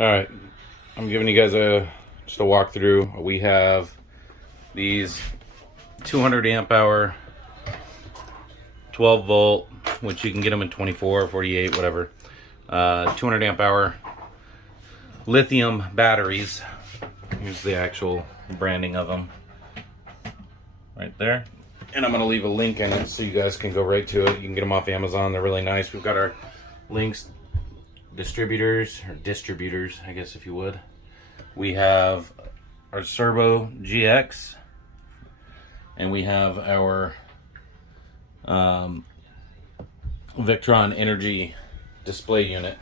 All right, I'm giving you guys just a walkthrough. We have these 200 amp hour, 12 volt, which you can get them in 24, 48, whatever. 200 amp hour lithium batteries. Here's the actual branding of them right there. And I'm going to leave a link in it so you guys can go right to it. You can get them off Amazon. They're really nice. We've got our links, distributors, I guess if you would. We have our Servo GX, and we have our Victron Energy display unit.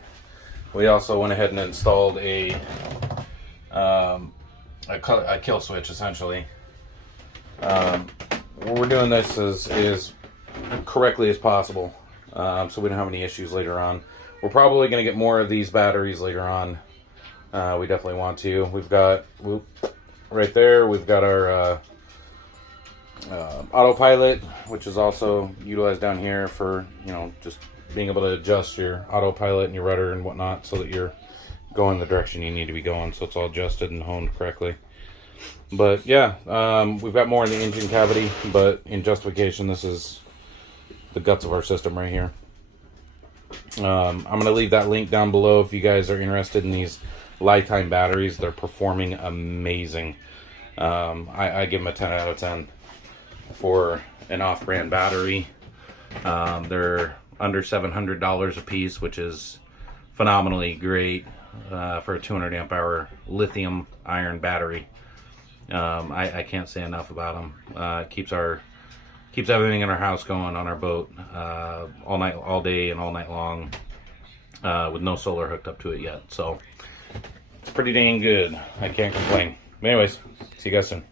We also went ahead and installed a kill switch, essentially. We're doing this as correctly as possible, so we don't have any issues later on. We're probably going to get more of these batteries later on. We definitely want to. We've got, right there, we've got our autopilot, which is also utilized down here for, just being able to adjust your autopilot and your rudder and whatnot so that you're going the direction you need to be going, so it's all adjusted and honed correctly. But yeah, we've got more in the engine cavity, but in justification, this is the guts of our system right here. I'm going to leave that link down below if you guys are interested in these LiTime batteries. They're performing amazing. I give them a 10 out of 10 for an off-brand battery. They're under $700 a piece, which is phenomenally great for a 200 amp hour lithium iron battery. I can't say enough about them. Keeps everything in our house going on our boat all night, all day, and all night long, with no solar hooked up to it yet. So it's pretty dang good. I can't complain. But anyways, see you guys soon.